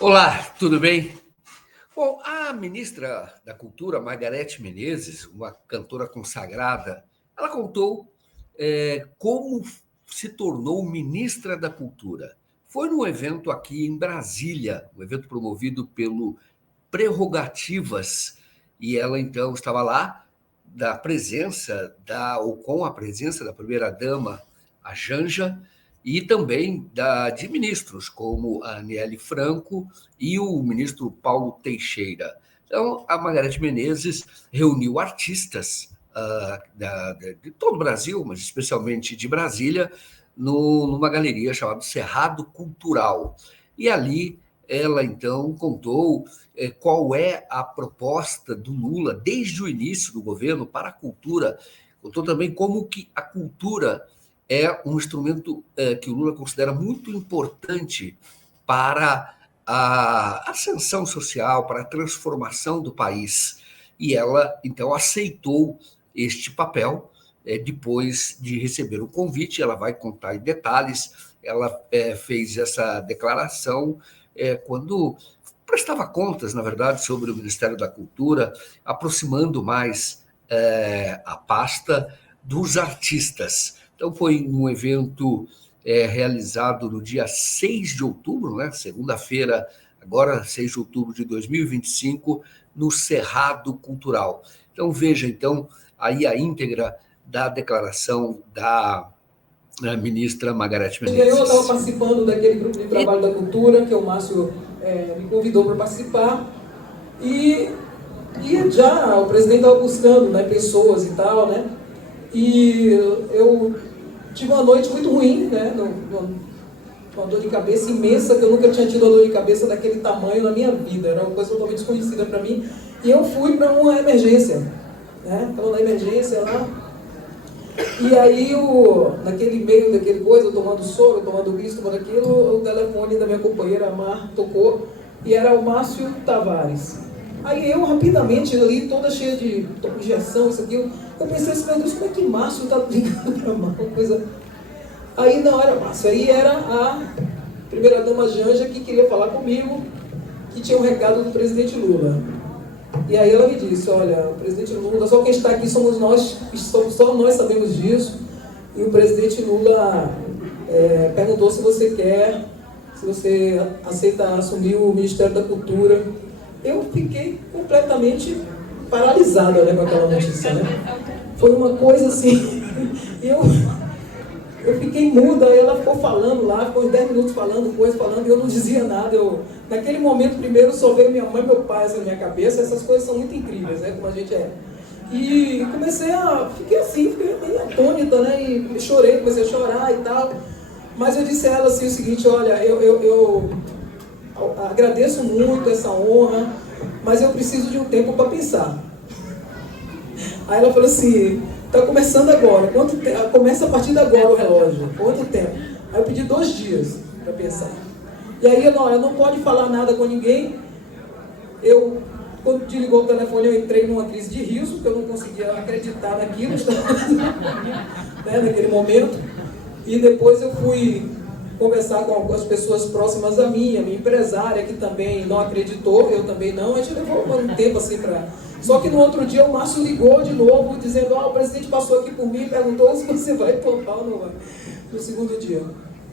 Olá, tudo bem? Bom, a ministra da Cultura, Margarete Menezes, uma cantora consagrada, ela contou como se tornou ministra da Cultura. Foi num evento aqui em Brasília, um evento promovido pelo Prerrogativas, e ela então estava lá ou com a presença da primeira-dama, a Janja, e também de ministros, como a Aniele Franco e o ministro Paulo Teixeira. Então, a Margarete Menezes reuniu artistas de todo o Brasil, mas especialmente de Brasília, numa galeria chamada Cerrado Cultural. E ali ela, então, contou qual é a proposta do Lula desde o início do governo para a cultura. Contou também como que a cultura é um instrumento que o Lula considera muito importante para a ascensão social, para a transformação do país. E ela, então, aceitou este papel depois de receber o convite. Ela vai contar em detalhes. Ela fez essa declaração quando prestava contas, na verdade, sobre o Ministério da Cultura, aproximando mais a pasta dos artistas. Então, foi um evento realizado no dia 6 de outubro, né, segunda-feira, agora 6 de outubro de 2025, no Cerrado Cultural. Então, veja, então, aí a íntegra da declaração da ministra Margarete Menezes. Eu estava participando daquele grupo de trabalho da cultura, que o Márcio me convidou para participar, e já o presidente estava buscando, né, pessoas e tal, né, e eu tive uma noite muito ruim, né, uma dor de cabeça imensa, que eu nunca tinha tido uma dor de cabeça daquele tamanho na minha vida, era uma coisa totalmente desconhecida para mim, e eu fui para uma emergência, né, estava na emergência lá. E aí, naquele meio daquele coisa, eu tomando soro, tomando isso, tomando aquilo, o telefone da minha companheira, a Mar, tocou, e era o Márcio Tavares. Aí eu, rapidamente, ali, toda cheia de injeção, isso, aquilo, eu pensei assim, meu Deus, como é que Márcio está ligando para Mar? Uma coisa... Aí não era Márcio, aí era a primeira-dama Janja que queria falar comigo, que tinha um recado do presidente Lula. E aí ela me disse, olha, o presidente Lula, só quem está aqui somos nós, só nós sabemos disso, e o presidente Lula perguntou se você quer, se você aceita assumir o Ministério da Cultura. Eu fiquei completamente paralisada, né, com aquela notícia, né? Foi uma coisa assim, eu fiquei muda, aí ela ficou falando lá, ficou uns 10 minutos falando, e eu não dizia nada. Naquele momento, primeiro, só veio minha mãe e meu pai assim, na minha cabeça. Essas coisas são muito incríveis, né, como a gente é. E fiquei assim, fiquei meio atônita, né, e chorei, comecei a chorar e tal. Mas eu disse a ela assim o seguinte, olha, eu agradeço muito essa honra, mas eu preciso de um tempo para pensar. Aí ela falou assim, está começando agora, começa a partir de agora o relógio, quanto tempo? Aí eu pedi 2 dias para pensar. E aí ela não pode falar nada com ninguém. Quando desligou o telefone, eu entrei numa crise de riso, porque eu não conseguia acreditar naquilo, né, naquele momento. E depois eu fui conversar com algumas pessoas próximas a mim, a minha empresária, que também não acreditou, eu também não. A gente levou um tempo assim para... Só que no outro dia o Márcio ligou de novo, dizendo, o presidente passou aqui por mim e perguntou se você vai topar no segundo dia.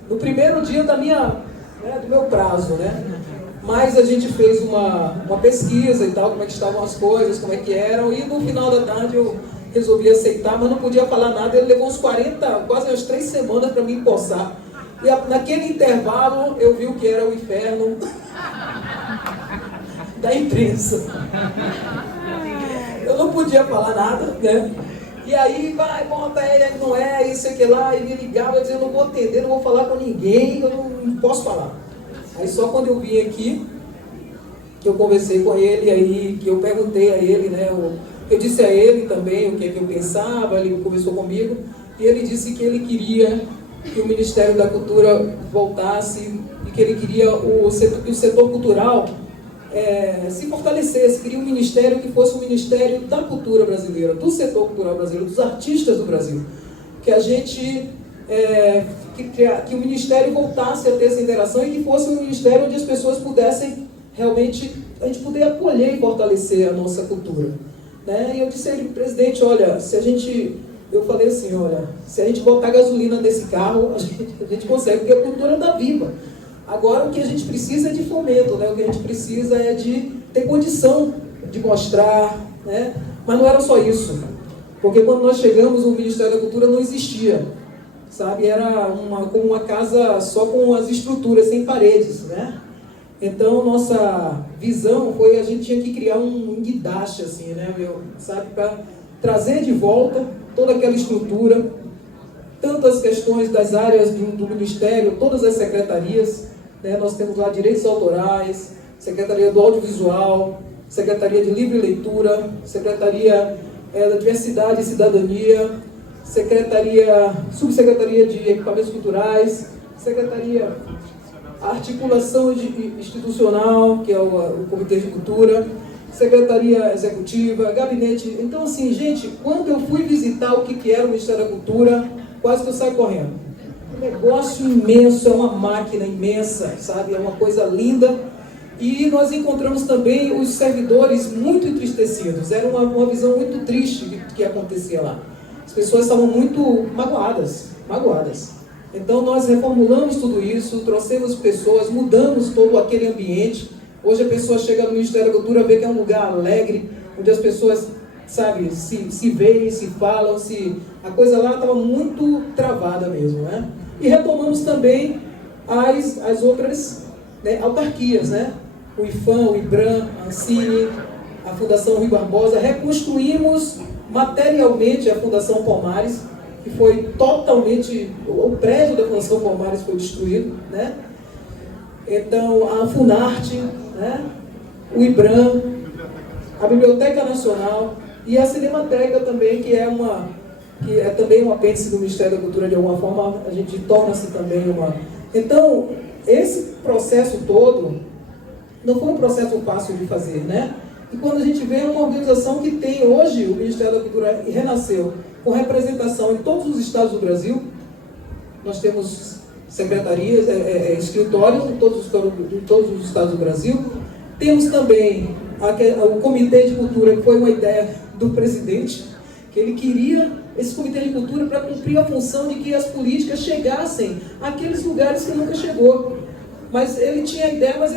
No primeiro dia do meu prazo, né? Mas a gente fez uma pesquisa e tal, como é que estavam as coisas, como é que eram, e no final da tarde eu resolvi aceitar, mas não podia falar nada. Ele levou uns 40, quase umas 3 semanas para me empossar. E naquele intervalo eu vi o que era o inferno da imprensa. Eu não podia falar nada, né? E aí, bota ele, não é, isso aqui lá, e me ligava, eu dizia, eu não vou atender, não vou falar com ninguém, eu não posso falar. Aí só quando eu vim aqui, que eu conversei com ele, aí que eu perguntei a ele, né? Eu disse a ele também o que é que eu pensava, ele conversou comigo, e ele disse que ele queria que o Ministério da Cultura voltasse, e que ele queria que o setor cultural se fortalecesse, queria um ministério que fosse um ministério da cultura brasileira, do setor cultural brasileiro, dos artistas do Brasil. Que a gente que o Ministério voltasse a ter essa interação e que fosse um Ministério onde as pessoas pudessem realmente, a gente poder acolher e fortalecer a nossa cultura. Né? E eu disse a ele, presidente, olha, eu falei assim, olha, se a gente botar gasolina nesse carro, a gente consegue, porque a cultura está viva. Agora o que a gente precisa é de fomento, né? O que a gente precisa é de ter condição de mostrar, né? Mas não era só isso, porque quando nós chegamos, o Ministério da Cultura não existia, sabe? Era como uma casa só com as estruturas, sem paredes, né? Então, nossa visão foi, a gente tinha que criar um guindaste, assim, né, sabe? Para trazer de volta toda aquela estrutura, tantas questões das áreas do Ministério, todas as secretarias, né? Nós temos lá direitos autorais, Secretaria do Audiovisual, Secretaria de Livre Leitura, Secretaria da Diversidade e Cidadania, Subsecretaria de Equipamentos Culturais, Secretaria Articulação Institucional, que é o Comitê de Cultura, Secretaria Executiva, Gabinete. Então, assim, gente, quando eu fui visitar o que era o Ministério da Cultura, quase que eu saio correndo. Um negócio imenso, é uma máquina imensa, sabe? É uma coisa linda. E nós encontramos também os servidores muito entristecidos. Era uma visão muito triste que acontecia lá. As pessoas estavam muito magoadas. Então nós reformulamos tudo isso, trouxemos pessoas, mudamos todo aquele ambiente. Hoje a pessoa chega no Ministério da Cultura, vê que é um lugar alegre, onde as pessoas, sabe, se veem, se falam, a coisa lá estava muito travada mesmo, né? E retomamos também as outras, né, autarquias, né? O IFAM, o IBRAM, a Ancine, a Fundação Rui Barbosa. Reconstruímos materialmente a Fundação Palmares, que foi totalmente, o prédio da Fundação Palmares foi destruído, né? Então, a Funarte, né? O IBRAM, a Biblioteca Nacional e a Cinemateca também, que é também um apêndice do Ministério da Cultura, de alguma forma, a gente torna-se também uma... Então, esse processo todo não foi um processo fácil de fazer, né? E quando a gente vê uma organização que tem hoje, o Ministério da Cultura renasceu, com representação em todos os estados do Brasil, nós temos secretarias, escritórios em todos os estados do Brasil, temos também o Comitê de Cultura, que foi uma ideia do presidente, que ele queria esse Comitê de Cultura para cumprir a função de que as políticas chegassem àqueles lugares que nunca chegou. Mas ele tinha a ideia, mas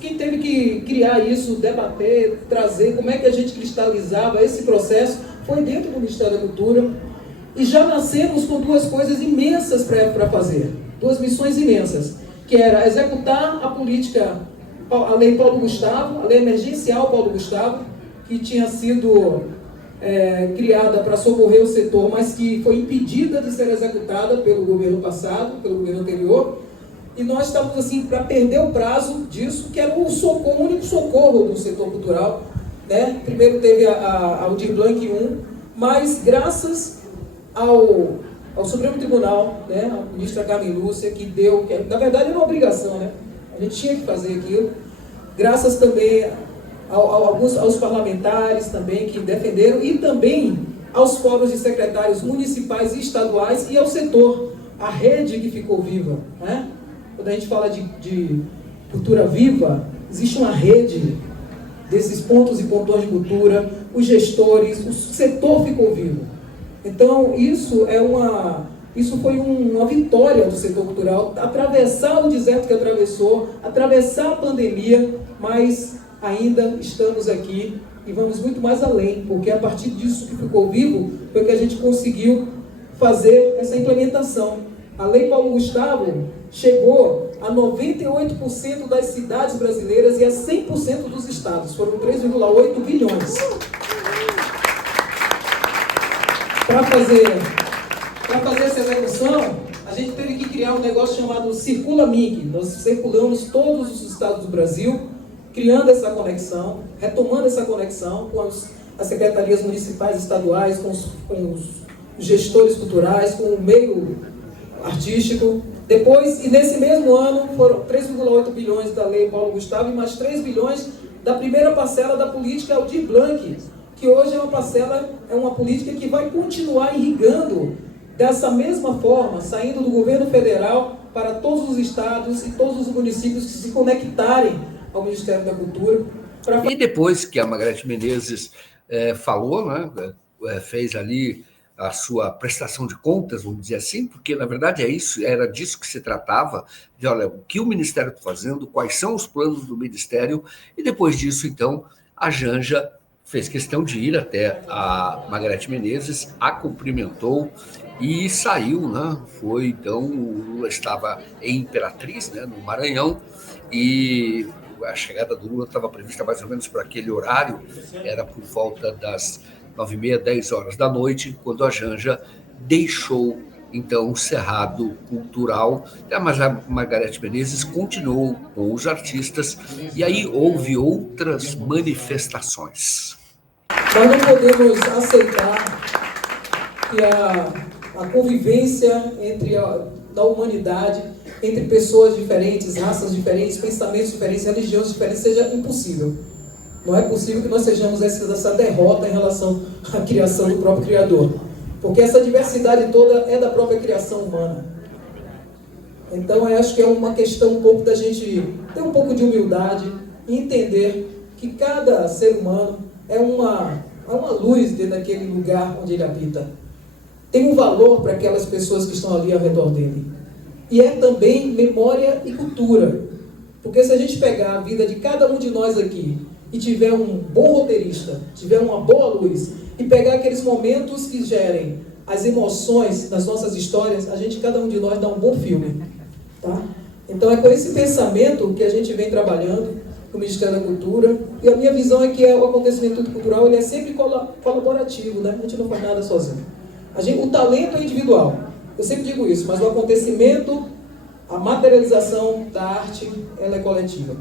quem teve que criar isso, debater, trazer, como é que a gente cristalizava esse processo, foi dentro do Ministério da Cultura. E já nascemos com duas coisas imensas para fazer, duas missões imensas, que era executar a política, a Lei Paulo Gustavo, a Lei Emergencial Paulo Gustavo, que tinha sido criada para socorrer o setor, mas que foi impedida de ser executada pelo governo passado, pelo governo anterior. E nós estávamos assim, para perder o prazo disso, que era o único socorro do setor cultural, né? Primeiro teve a Aldir Blanc 1, mas graças ao Supremo Tribunal, né? A ministra Carmen Lúcia, que na verdade era uma obrigação, né? A gente tinha que fazer aquilo. Graças também aos parlamentares também que defenderam, e também aos fóruns de secretários municipais e estaduais e ao setor, a rede que ficou viva, né? Quando a gente fala de cultura viva, existe uma rede desses pontos e pontões de cultura, os gestores, o setor ficou vivo. Então, isso foi uma vitória do setor cultural, atravessar o deserto que atravessou, atravessar a pandemia, mas ainda estamos aqui e vamos muito mais além, porque a partir disso que ficou vivo, foi que a gente conseguiu fazer essa implementação. A Lei Paulo Gustavo chegou a 98% das cidades brasileiras e a 100% dos estados. Foram 3,8 bilhões. Para fazer essa execução, a gente teve que criar um negócio chamado Circula MIG. Nós circulamos todos os estados do Brasil, criando essa conexão, retomando essa conexão com as secretarias municipais e estaduais, com os gestores culturais, com o meio artístico. Depois, e nesse mesmo ano, foram 3,8 bilhões da Lei Paulo Gustavo e mais 3 bilhões da primeira parcela da política Aldir Blanc, que hoje é uma política que vai continuar irrigando dessa mesma forma, saindo do governo federal para todos os estados e todos os municípios que se conectarem ao Ministério da Cultura. E depois que a Margareth Menezes falou, né, fez ali a sua prestação de contas, vamos dizer assim, porque, na verdade, era disso que se tratava, de, olha, o que o Ministério está fazendo, quais são os planos do Ministério, e depois disso, então, a Janja fez questão de ir até a Margareth Menezes, a cumprimentou e saiu, né? Foi, então, o Lula estava em Imperatriz, né, no Maranhão, e a chegada do Lula estava prevista mais ou menos para aquele horário, era por volta das 9h30, 10 horas da noite, quando a Janja deixou, então, o Cerrado Cultural. Mas a Margareth Menezes continuou com os artistas, e aí houve outras manifestações. Nós não podemos aceitar que a convivência da humanidade, entre pessoas diferentes, raças diferentes, pensamentos diferentes, religiões diferentes, seja impossível. Não é possível que nós sejamos essa derrota em relação à criação do próprio Criador. Porque essa diversidade toda é da própria criação humana. Então, eu acho que é uma questão um pouco da gente ter um pouco de humildade e entender que cada ser humano é uma luz dentro daquele lugar onde ele habita. Tem um valor para aquelas pessoas que estão ali ao redor dele. E é também memória e cultura. Porque se a gente pegar a vida de cada um de nós aqui e tiver um bom roteirista, tiver uma boa luz, e pegar aqueles momentos que gerem as emoções das nossas histórias, cada um de nós dá um bom filme. Tá? Então é com esse pensamento que a gente vem trabalhando com o Ministério da Cultura, e a minha visão é que o acontecimento cultural ele é sempre colaborativo, né? A gente não faz nada sozinho. O talento é individual, eu sempre digo isso, mas o acontecimento, a materialização da arte, ela é coletiva.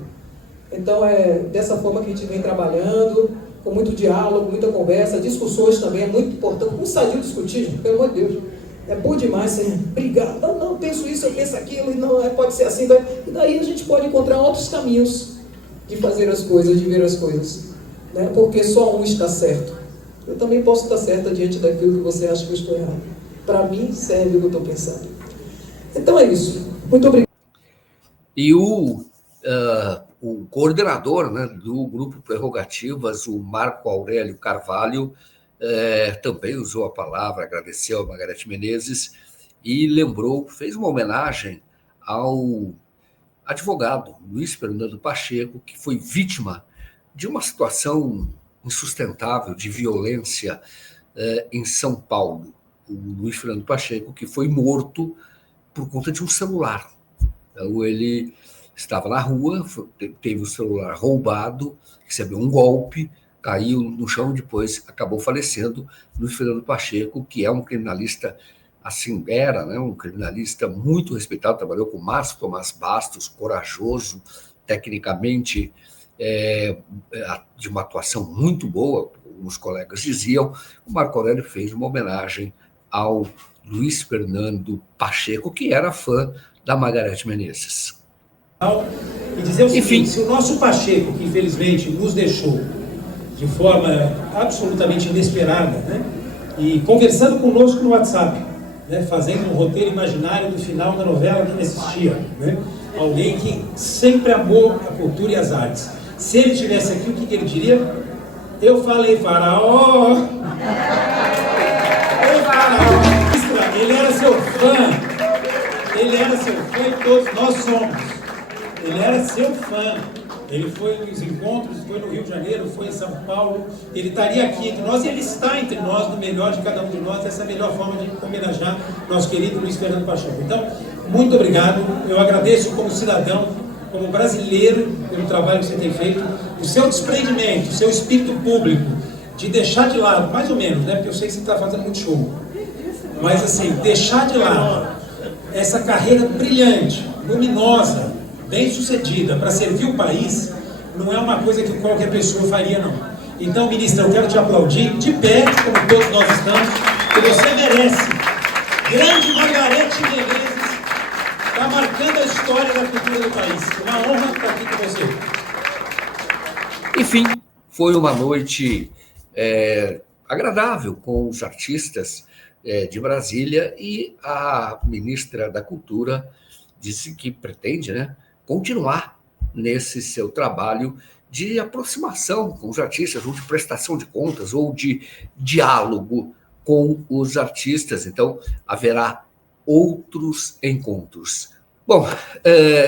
Então é dessa forma que a gente vem trabalhando, com muito diálogo, muita conversa, discussões também, é muito importante. Não sadio discutir, gente, pelo amor de Deus. É bom demais você brigar. Não, penso isso, eu penso aquilo, e não, pode ser assim. E daí a gente pode encontrar outros caminhos de fazer as coisas, de ver as coisas. Né? Porque só um está certo. Eu também posso estar certa diante daquilo que você acha que eu estou errado. Para mim, serve o que eu estou pensando. Então é isso. Muito obrigado. E o coordenador, né, do Grupo Prerrogativas, o Marco Aurélio Carvalho, também usou a palavra, agradeceu a Margareth Menezes e fez uma homenagem ao advogado Luiz Fernando Pacheco, que foi vítima de uma situação insustentável de violência em São Paulo. O Luiz Fernando Pacheco, que foi morto por conta de um celular. Então, ele estava na rua, teve o celular roubado, recebeu um golpe, caiu no chão, depois acabou falecendo. Luiz Fernando Pacheco, que é um criminalista, assim era, né, um criminalista muito respeitado, trabalhou com Márcio Tomás Bastos, corajoso, tecnicamente de uma atuação muito boa, como os colegas diziam. O Marco Aurélio fez uma homenagem ao Luiz Fernando Pacheco, que era fã da Margareth Menezes. E dizer o seguinte, se o nosso Pacheco, que infelizmente nos deixou de forma absolutamente inesperada, né, e conversando conosco no WhatsApp, né, fazendo um roteiro imaginário do final da novela que ele assistia, né, alguém que sempre amou a cultura e as artes. Se ele estivesse aqui, o que ele diria? Eu falei, faraó! Eu faraó! Ele era seu fã! Ele era seu fã e todos nós somos. Ele era seu fã. Ele foi nos encontros, foi no Rio de Janeiro, foi em São Paulo. Ele estaria aqui entre nós e ele está entre nós, no melhor de cada um de nós. Essa é a melhor forma de homenagear nosso querido Luiz Fernando Pacheco. Então, muito obrigado. Eu agradeço como cidadão, como brasileiro, pelo trabalho que você tem feito, o seu desprendimento, o seu espírito público, de deixar de lado, mais ou menos, né? Porque eu sei que você está fazendo muito show. Mas assim, deixar de lado essa carreira brilhante, luminosa, bem-sucedida, para servir o país, não é uma coisa que qualquer pessoa faria, não. Então, ministra, eu quero te aplaudir, de pé, como todos nós estamos, que você merece. Grande Margareth Menezes está marcando a história da cultura do país. Uma honra estar aqui com você. Enfim, foi uma noite agradável com os artistas de Brasília, e a ministra da Cultura disse que pretende, né, continuar nesse seu trabalho de aproximação com os artistas, ou de prestação de contas, ou de diálogo com os artistas. Então, haverá outros encontros. Bom,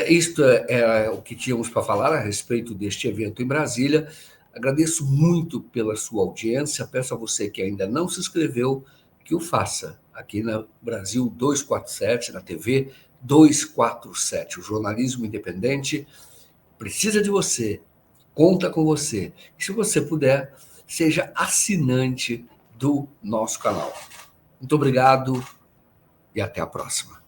isto é o que tínhamos para falar a respeito deste evento em Brasília. Agradeço muito pela sua audiência. Peço a você que ainda não se inscreveu, que o faça aqui na Brasil 247, na TV 247. O jornalismo independente precisa de você, conta com você. E se você puder, seja assinante do nosso canal. Muito obrigado e até a próxima.